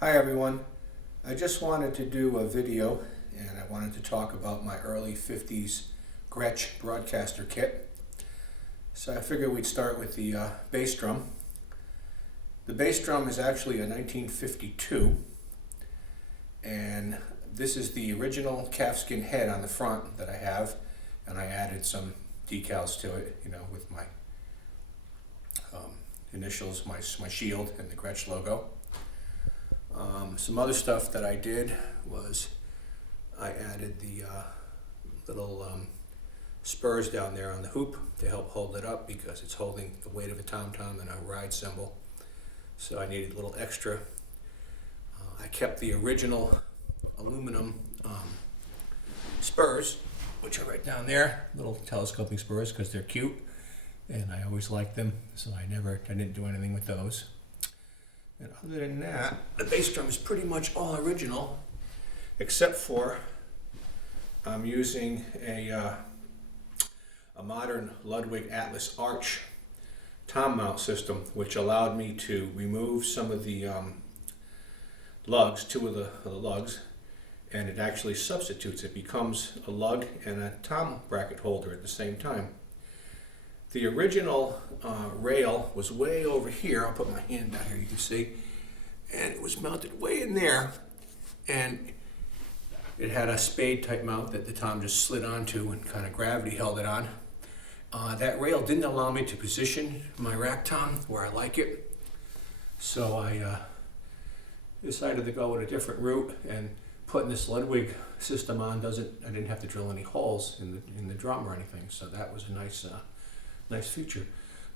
Hi everyone. I just wanted to do a video and I wanted to talk about my early 50s Gretsch Broadkaster kit. So I figured we'd start with the bass drum. The bass drum is actually a 1952 and this is the original calfskin head on the front that I have, and I added some decals to it, with my initials, my shield and the Gretsch logo. Some other stuff that I did was I added the little spurs down there on the hoop to help hold it up because it's holding the weight of a tom-tom and a ride cymbal. So I needed a little extra. I kept the original aluminum spurs, which are right down there, little telescoping spurs because they're cute and I always liked them, so I didn't do anything with those. And other than that, the bass drum is pretty much all original, except for I'm using a modern Ludwig Atlas Arch tom mount system, which allowed me to remove some of the lugs, two of the lugs, and it actually substitutes. It becomes a lug and a tom bracket holder at the same time. The original rail was way over here. I'll put my hand down here, you can see. And it was mounted way in there. And it had a spade type mount that the tom just slid onto and kind of gravity held it on. That rail didn't allow me to position my rack tom where I like it. So I decided to go with a different route, and putting this Ludwig system on I didn't have to drill any holes in the drum or anything. So that was a nice feature.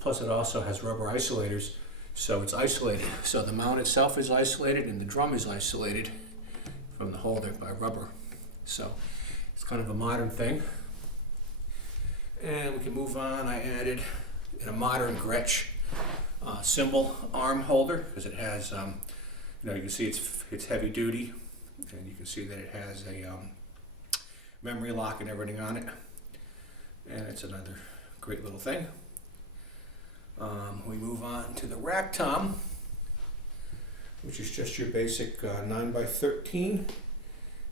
Plus it also has rubber isolators, so it's isolated. So the mount itself is isolated and the drum is isolated from the holder by rubber. So it's kind of a modern thing. And we can move on. I added a modern Gretsch cymbal arm holder because it has, you can see it's heavy duty, and you can see that it has a memory lock and everything on it. And it's another great little thing. We move on to the rack tom, which is just your basic 9x13,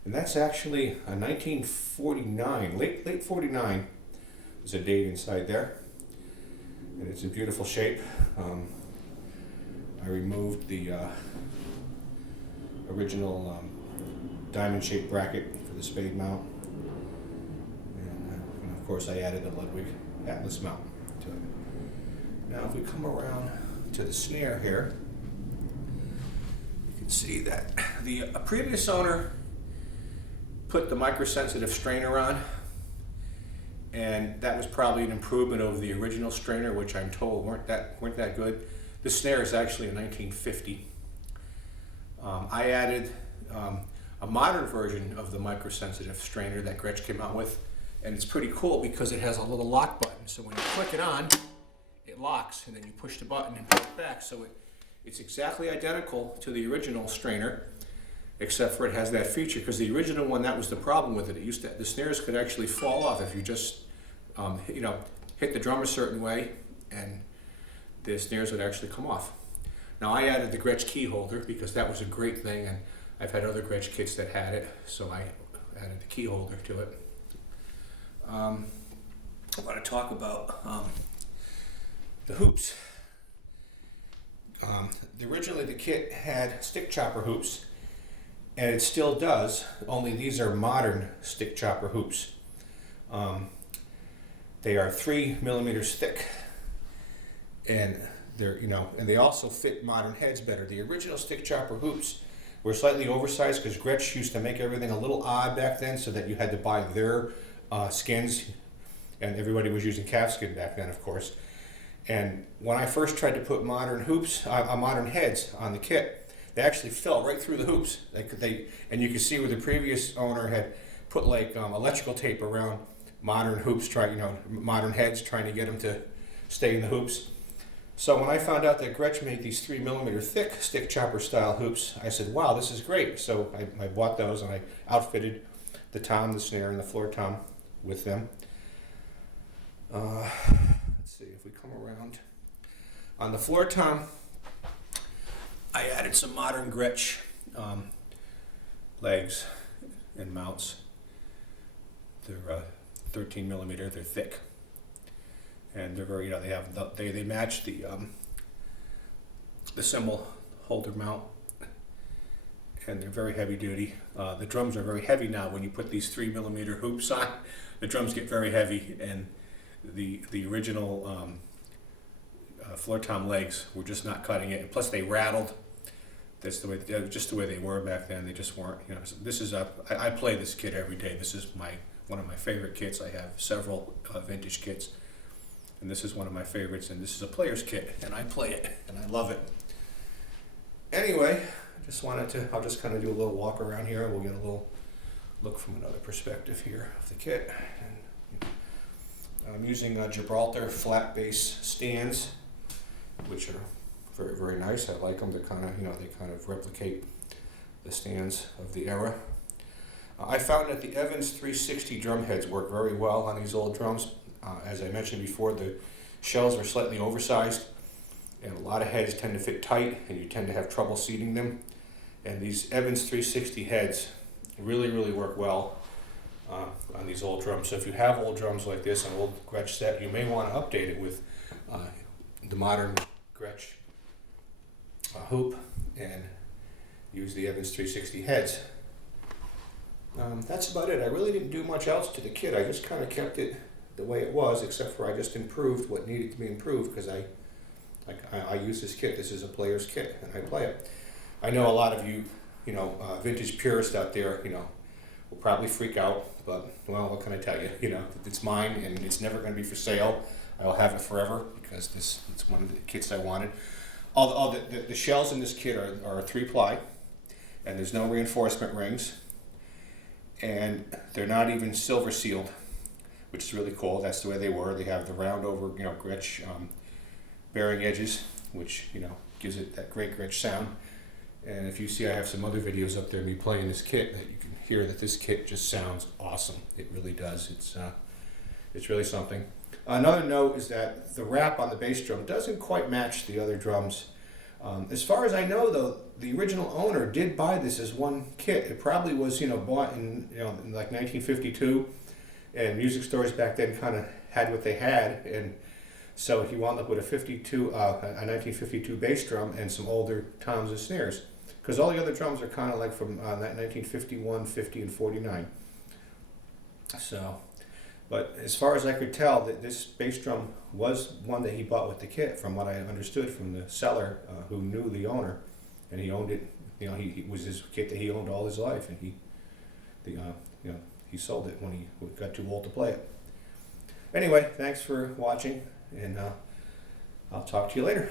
and that's actually a 1949, late 49. There's a date inside there, and it's in beautiful shape. I removed the original diamond-shaped bracket for the spade mount, and of course I added the Ludwig Atlas mount to it. Now if we come around to the snare here, you can see that the previous owner put the microsensitive strainer on, and that was probably an improvement over the original strainer, which I'm told weren't that good. The snare is actually a 1950. I added a modern version of the microsensitive strainer that Gretsch came out with, and it's pretty cool because it has a little lock button. So when you click it on, it locks, and then you push the button and pull it back. So it's exactly identical to the original strainer, except for it has that feature, because the original one, that was the problem with it. It used to, the snares could actually fall off if you just hit the drum a certain way, and the snares would actually come off. Now I added the Gretsch key holder because that was a great thing, and I've had other Gretsch kits that had it, so I added the key holder to it. I want to talk about the hoops. Originally the kit had stick chopper hoops, and it still does, only these are modern stick chopper hoops. They are 3 millimeters thick, and they're, and they also fit modern heads better. The original stick chopper hoops were slightly oversized because Gretsch used to make everything a little odd back then, so that you had to buy their skins, and everybody was using calfskin back then, of course. And when I first tried to put modern hoops, modern heads on the kit, they actually fell right through the hoops. And you can see where the previous owner had put like electrical tape around modern hoops, modern heads, trying to get them to stay in the hoops. So when I found out that Gretsch made these 3 millimeter thick stick chopper style hoops, I said, wow, this is great. So I bought those, and I outfitted the tom, the snare, and the floor tom with them. Let's see if we come around. On the floor tom, I added some modern Gretsch legs and mounts. They're 13 millimeter. They're thick, and they're very, they match the cymbal holder mount, and they're very heavy duty. The drums are very heavy now. When you put these 3 millimeter hoops on, the drums get very heavy, and the original floor tom legs were just not cutting it. And plus, they rattled. That's the way, just the way they were back then. They just weren't. So this is I play this kit every day. This is one of my favorite kits. I have several vintage kits, and this is one of my favorites. And this is a player's kit, and I play it, and I love it. Anyway, I'll just kind of do a little walk around here, and we'll get a little look from another perspective here of the kit. And I'm using Gibraltar flat base stands, which are very, very nice. I like them. They kind of replicate the stands of the era. I found that the Evans 360 drum heads work very well on these old drums. As I mentioned before, the shells are slightly oversized, and a lot of heads tend to fit tight, and you tend to have trouble seating them. And these Evans 360 heads really, really work well on these old drums. So if you have old drums like this, an old Gretsch set, you may want to update it with the modern Gretsch hoop and use the Evans 360 heads. That's about it. I really didn't do much else to the kit. I just kind of kept it the way it was, except for I just improved what needed to be improved, because I use this kit. This is a player's kit, and I play it. I know a lot of you, vintage purists out there, will probably freak out, but, well, what can I tell you? It's mine, and it's never going to be for sale. I'll have it forever, because it's one of the kits I wanted. All the shells in this kit are 3-ply, and there's no reinforcement rings, and they're not even silver sealed, which is really cool. That's the way they were. They have the round over, Gretsch bearing edges, which, gives it that great Gretsch sound. And if you see, I have some other videos up there of me playing this kit, that you can hear that this kit just sounds awesome. It really does. It's really something. Another note is that the wrap on the bass drum doesn't quite match the other drums. As far as I know, though, the original owner did buy this as one kit. It probably was, bought in like 1952, and music stores back then kind of had what they had, and so he wound up with a 1952 bass drum and some older toms and snares, because all the other drums are kind of like from 1951, 50, and 49. So, but as far as I could tell, that this bass drum was one that he bought with the kit, from what I understood from the seller who knew the owner, and he owned it. He was his kit that he owned all his life, and he sold it when he got too old to play it. Anyway, thanks for watching, and I'll talk to you later.